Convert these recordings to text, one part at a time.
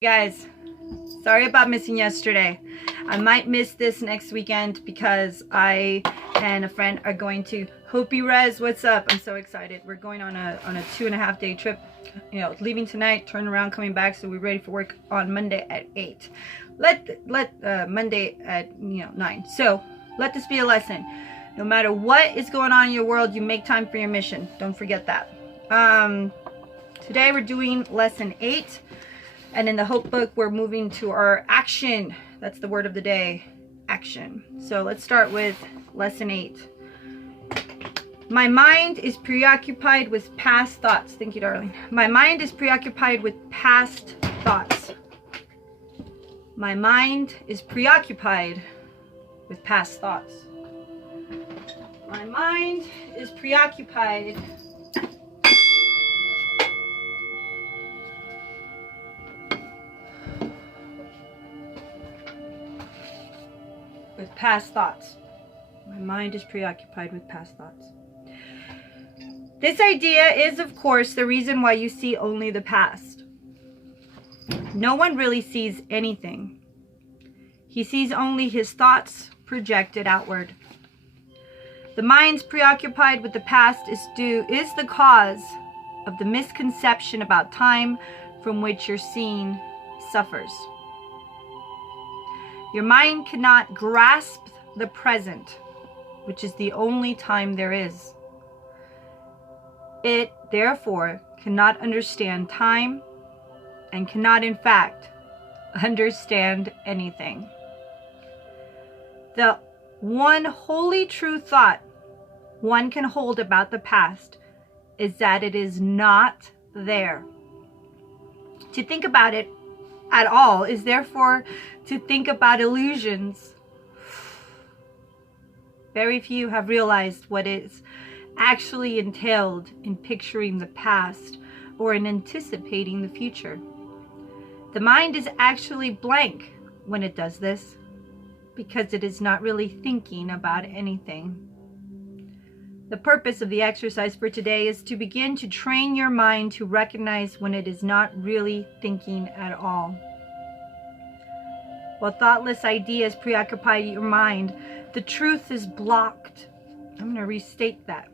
Guys, sorry about missing yesterday. I might miss this next weekend because I and a friend are going to Hopi Res. What's up? I'm so excited. We're going on a 2.5 day trip. You know, leaving tonight, turning around, coming back, so we're ready for work on Monday at 8. Monday at 9. So let this be a lesson. No matter what is going on in your world, you make time for your mission. Don't forget that. Today we're doing lesson 8. And in the Hope book, we're moving to our action. That's the word of the day, action. So let's start with lesson 8. My mind is preoccupied with past thoughts. Thank you, darling. My mind is preoccupied with past thoughts. My mind is preoccupied with past thoughts. My mind is preoccupied with past thoughts. My mind is preoccupied with past thoughts. This idea is, of course, the reason why you see only the past. No one really sees anything. He sees only his thoughts projected outward. The mind's preoccupied with the past is the cause of the misconception about time from which your seeing suffers. Your mind cannot grasp the present, which is the only time there is. It, therefore, cannot understand time and cannot, in fact, understand anything. The one wholly true thought one can hold about the past is that it is not there. To think about it at all is therefore to think about illusions. Very few have realized what is actually entailed in picturing the past or in anticipating the future. The mind is actually blank when it does this, because it is not really thinking about anything. The purpose of the exercise for today is to begin to train your mind to recognize when it is not really thinking at all. While thoughtless ideas preoccupy your mind, the truth is blocked. I'm going to restate that.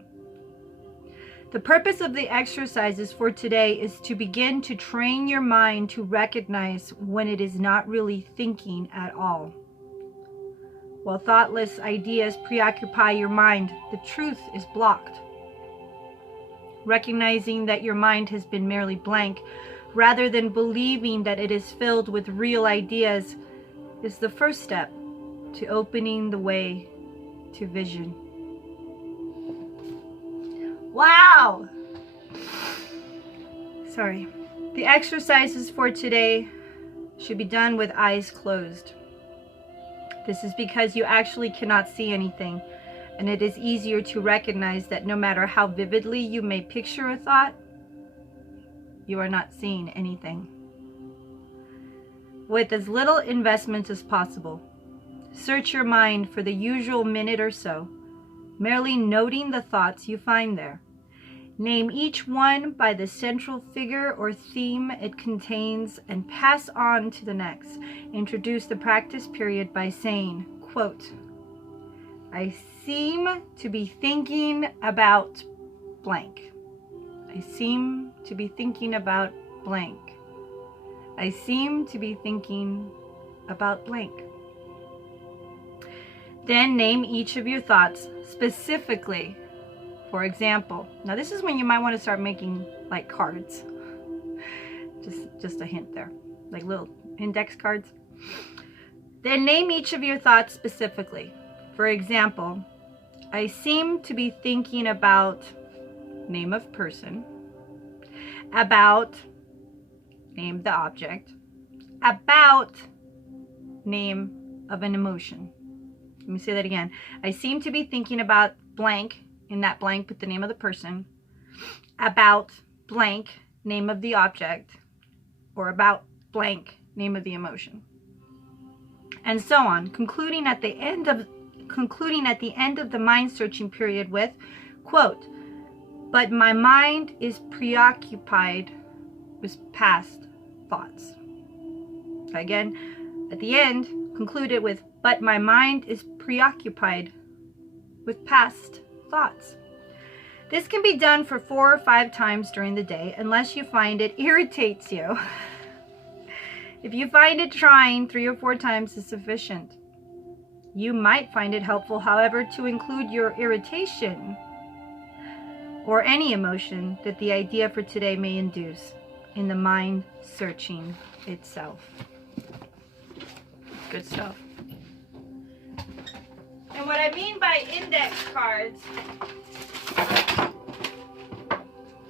The purpose of the exercises for today is to begin to train your mind to recognize when it is not really thinking at all. While thoughtless ideas preoccupy your mind, the truth is blocked. Recognizing that your mind has been merely blank, rather than believing that it is filled with real ideas, is the first step to opening the way to vision. Wow! Sorry. The exercises for today should be done with eyes closed. This is because you actually cannot see anything, and it is easier to recognize that no matter how vividly you may picture a thought, you are not seeing anything. With as little investment as possible, search your mind for the usual minute or so, merely noting the thoughts you find there. Name each one by the central figure or theme it contains and pass on to the next. Introduce the practice period by saying, quote, I seem to be thinking about blank. I seem to be thinking about blank. I seem to be thinking about blank. Then name each of your thoughts specifically. For example, now this is when you might want to start making like cards. Just a hint there, like little index cards. Then name each of your thoughts specifically. For example, I seem to be thinking about name of person, about name the object, about name of an emotion. Let me say that again. I seem to be thinking about blank. In that blank, put the name of the person, about blank, name of the object, or about blank, name of the emotion, and so on, concluding at the end of the mind searching period with, quote, but my mind is preoccupied with past thoughts. So again, at the end, conclude it with, but my mind is preoccupied with past thoughts. This can be done for 4 or 5 times during the day unless you find it irritates you. If you find it trying 3 or 4 times is sufficient. You might find it helpful, however, to include your irritation or any emotion that the idea for today may induce in the mind searching itself. Good stuff. And what I mean by index cards,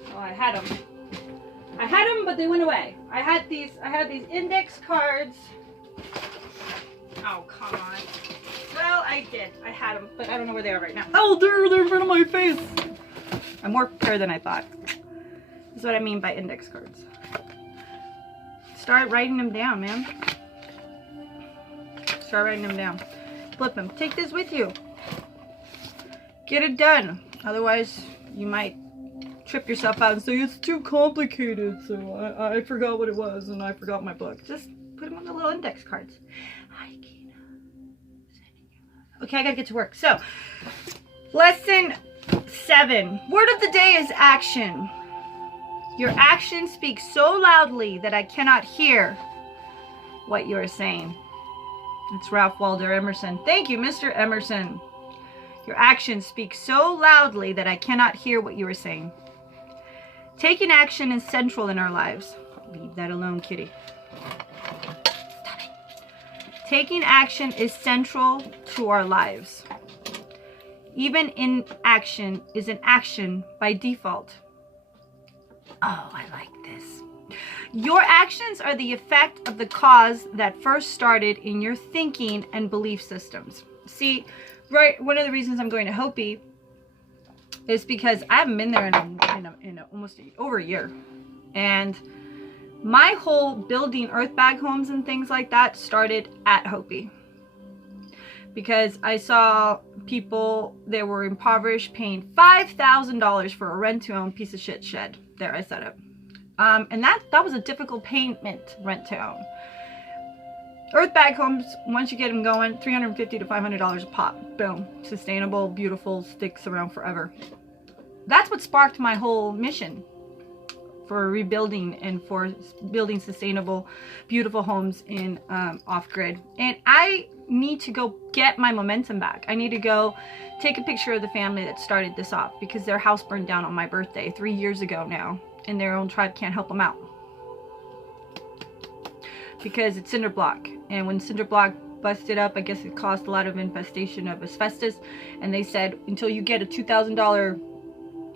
oh, I had them, but they went away. I had these index cards. Oh, come on. Well, I did. I had them, but I don't know where they are right now. Oh, they're in front of my face. I'm more prepared than I thought. This is what I mean by index cards. Start writing them down, man. Start writing them down. Flip them. Take this with you. Get it done. Otherwise, you might trip yourself out and say, it's too complicated, so I forgot what it was and I forgot my book. Just put them on the little index cards. Hi, Kina. Okay, I gotta get to work. So, lesson 7. Word of the day is action. Your actions speak so loudly that I cannot hear what you are saying. It's Ralph Waldo Emerson. Thank you, Mr. Emerson. Your actions speak so loudly that I cannot hear what you are saying. Taking action is central in our lives. Leave that alone, kitty. Stop it. Taking action is central to our lives. Even inaction is an action by default. Oh, I like this. Your actions are the effect of the cause that first started in your thinking and belief systems. See, right, one of the reasons I'm going to Hopi is because I haven't been there in almost over a year. And my whole building earthbag homes and things like that started at Hopi. Because I saw people that were impoverished paying $5,000 for a rent-to-own piece of shit shed. There, I said it. And that was a difficult payment, rent-to-own. Earthbag homes, once you get them going, $350 to $500 a pop. Boom. Sustainable, beautiful, sticks around forever. That's what sparked my whole mission for rebuilding and for building sustainable, beautiful homes in off-grid. And I need to go get my momentum back. I need to go take a picture of the family that started this off, because their house burned down on my birthday 3 years ago now, and their own tribe can't help them out because it's cinder block. And when cinder block busted up, I guess it caused a lot of infestation of asbestos, and they said until you get a $2,000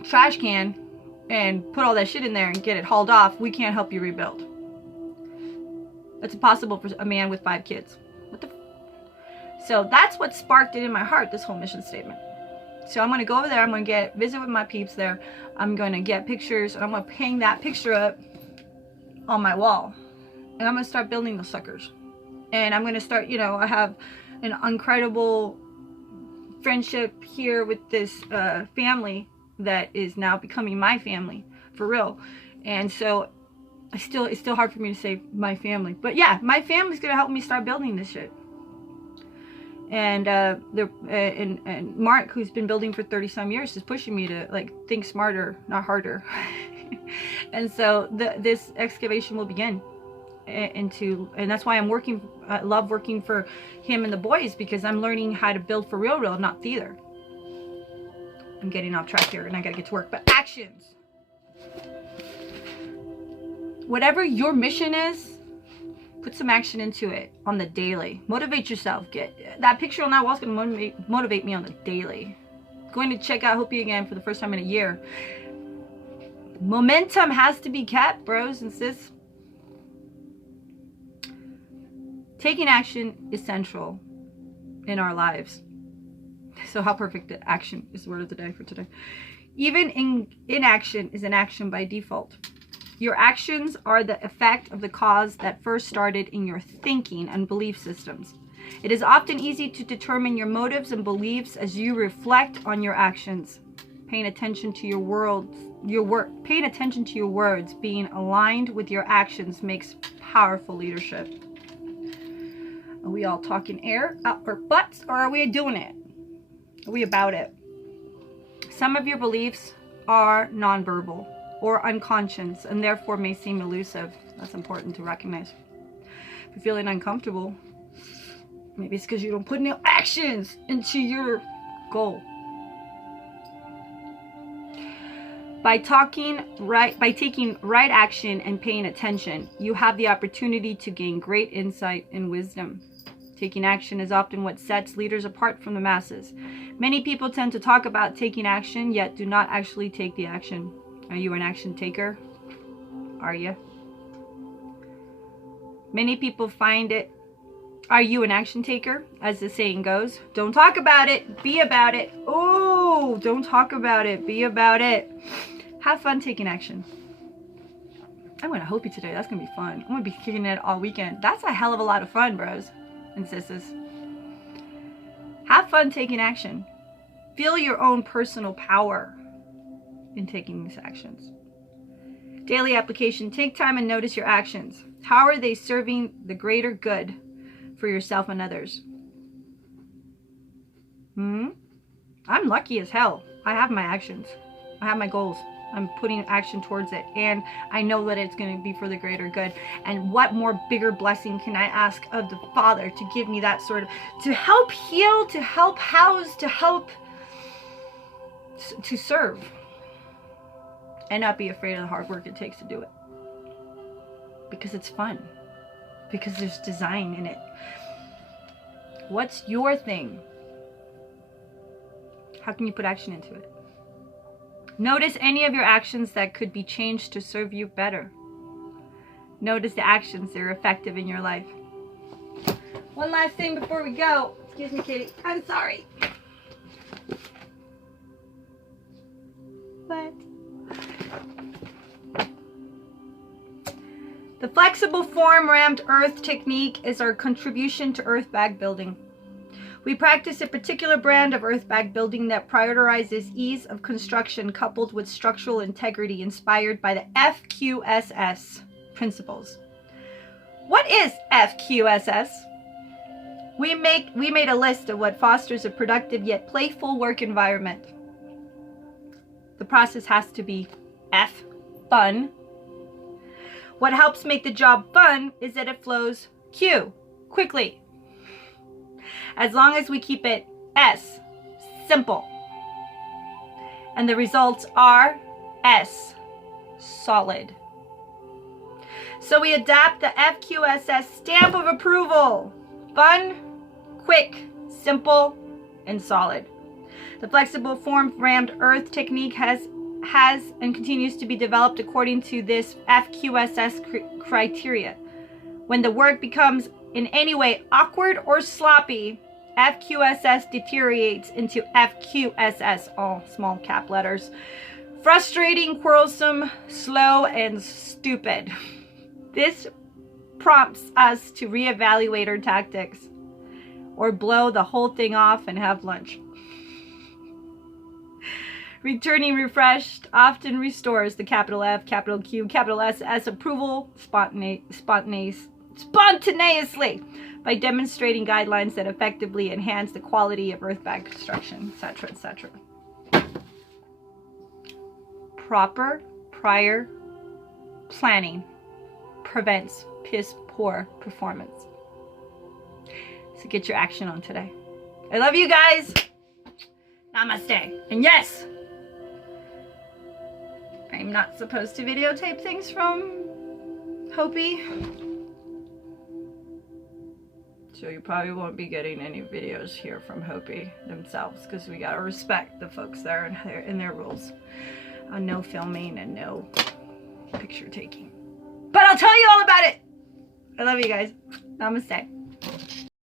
trash can and put all that shit in there and get it hauled off, we can't help you rebuild. That's impossible for a man with 5 kids. What the? So that's what sparked it in my heart, this whole mission statement. So I'm going to go over there, I'm going to visit with my peeps there, I'm going to get pictures, and I'm going to hang that picture up on my wall. And I'm going to start building those suckers. And I'm going to start, I have an incredible friendship here with this family that is now becoming my family, for real. And so it's still hard for me to say my family. But yeah, my family's going to help me start building this shit. And and Mark, who's been building for 30 some years, is pushing me to think smarter, not harder. And so this excavation will begin. And that's why I love working for him and the boys, because I'm learning how to build for real, not theater. I'm getting off track here and I gotta get to work. But actions. Whatever your mission is, put some action into it on the daily. Motivate yourself. Get that picture on that wall is going to motivate me on the daily. Going to check out Hopi again for the first time in a year. Momentum has to be kept, bros and sis. Taking action is central in our lives. So how perfect that action is the word of the day for today. Even inaction is an action by default. Your actions are the effect of the cause that first started in your thinking and belief systems. It is often easy to determine your motives and beliefs as you reflect on your actions. Paying attention to paying attention to your words, being aligned with your actions makes powerful leadership. Are we all talking air out our butts, or are we doing it? Are we about it? Some of your beliefs are nonverbal or unconscious and therefore may seem elusive. That's important to recognize. If you're feeling uncomfortable, maybe it's because you don't put no actions into your goal. By taking right action and paying attention, you have the opportunity to gain great insight and wisdom. Taking action is often what sets leaders apart from the masses. Many people tend to talk about taking action, yet do not actually take the action. Are you an action taker? Are you? Many people find it. Are you an action taker? As the saying goes, don't talk about it, be about it. Oh, don't talk about it, be about it. Have fun taking action. I'm going to Hopi today. That's going to be fun. I'm going to be kicking it all weekend. That's a hell of a lot of fun, bros and sisters. Have fun taking action. Feel your own personal power in taking these actions. Daily application. Take time and notice your actions. How are they serving the greater good for yourself and others? I'm lucky as hell. I have my actions. I have my goals. I'm putting action towards it, and I know that it's going to be for the greater good. And what more bigger blessing can I ask of the Father to give me that sort of, to help heal, to help house, to help to serve, and not be afraid of the hard work it takes to do it, because it's fun, because there's design in it. What's your thing? How can you put action into it? Notice any of your actions that could be changed to serve you better. Notice the actions that are effective in your life. One last thing before we go. Excuse me, Katie. I'm sorry. What? The flexible form rammed earth technique is our contribution to earth bag building. We practice a particular brand of earth bag building that prioritizes ease of construction coupled with structural integrity inspired by the FQSS principles. What is FQSS? We made a list of what fosters a productive yet playful work environment. The process has to be F, fun. What helps make the job fun is that it flows Q, quickly. As long as we keep it S, simple. And the results are S, solid. So we adapt the FQSS stamp of approval. Fun, quick, simple, and solid. The flexible form rammed earth technique has and continues to be developed according to this FQSS criteria. When the work becomes in any way awkward or sloppy, FQSS deteriorates into FQSS, all small cap letters. Frustrating, quarrelsome, slow, and stupid. This prompts us to reevaluate our tactics or blow the whole thing off and have lunch. Returning refreshed often restores the capital F, capital Q, capital S approval spontaneously by demonstrating guidelines that effectively enhance the quality of earth bag construction, etc., etc. Proper prior planning prevents piss poor performance. So get your action on today. I love you guys. Namaste. And yes, I'm not supposed to videotape things from Hopi, so you probably won't be getting any videos here from Hopi themselves, because we gotta respect the folks there and their rules on no filming and no picture taking. But I'll tell you all about it. I love you guys. Namaste.